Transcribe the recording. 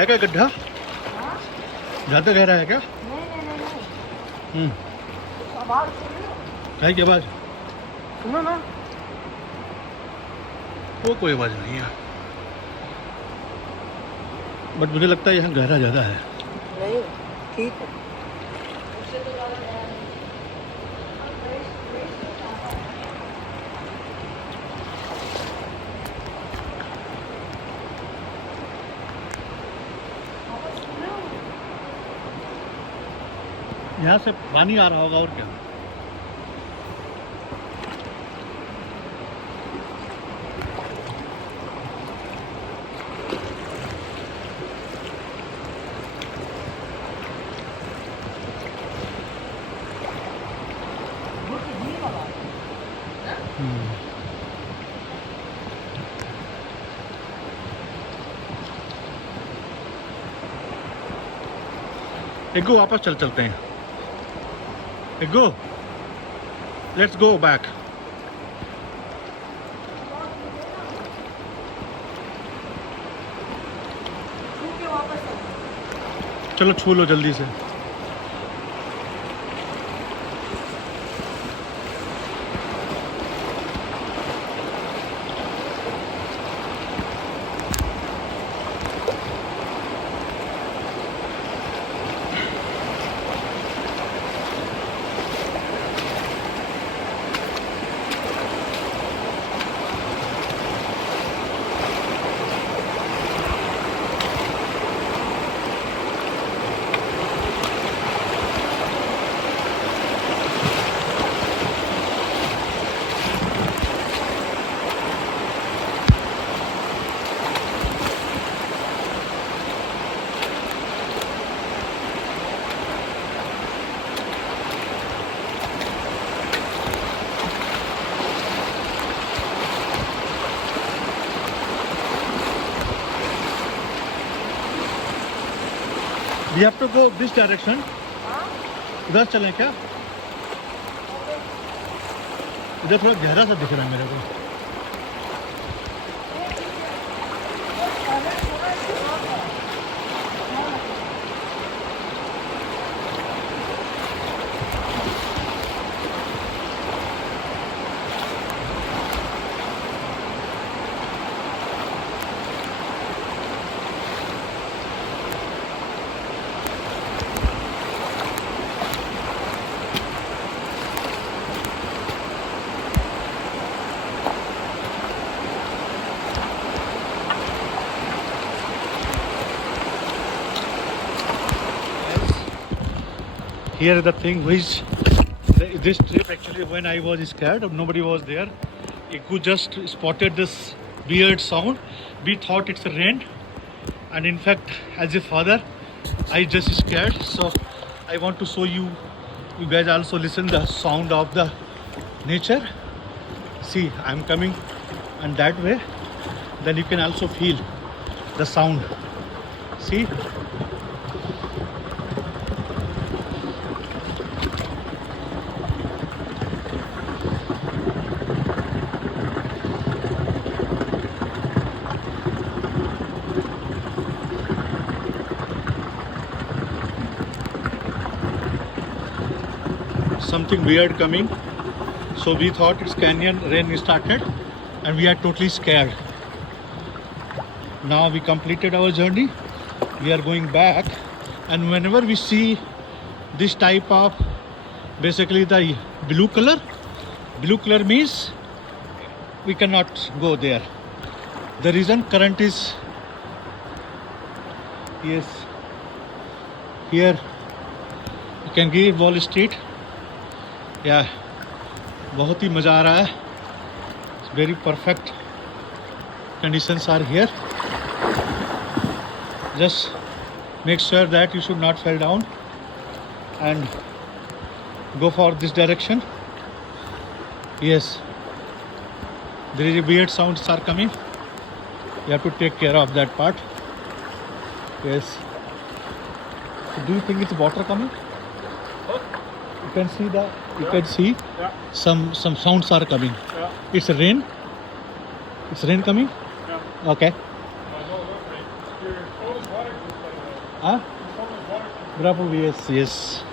है क्या गड्ढा? ज़्यादा गहरा है क्या? नहीं। आवाज़ है की आवाज़? सुनो ना। वो कोई आवाज़ नहीं है, बट मुझे लगता है यहाँ गहरा ज़्यादा है। नहीं, ठीक है। यहाँ से पानी आ रहा होगा और क्या। एग्गो वापस चलते हैं। Ago, let's go back. चलो छू लो जल्दी से। We have to go this direction. इधर चलें क्या? इधर थोड़ा गहरा सा दिख रहा है मेरे को। Here is the thing which this trip actually, when I was scared, nobody was there. Iku just spotted this weird sound. We thought it's a rain, and in fact, as a father, I just scared. So I want to show you. You guys also listen the sound of the nature. See, I'm coming, and that way, then you can also feel the sound. See. Something weird coming, so we thought it's canyon rain started and we are totally scared. Now we completed our journey, we are going back, and whenever we see this type of basically the blue color means we cannot go there. The reason current is, yes, here you can give Wall Street. या बहुत ही मज़ा आ रहा है. Very perfect conditions are here. Just make sure that you should not fail down and go for this direction. Yes, there is a weird sounds are coming. You have to take care of that part. Yes. So do you think it's water coming? You can see Yeah. some sounds are coming. Yeah. It's rain. It's rain coming. Yeah. Okay. No, no rain. Here. Oh, it's water. Huh? Bravo, yes, yes.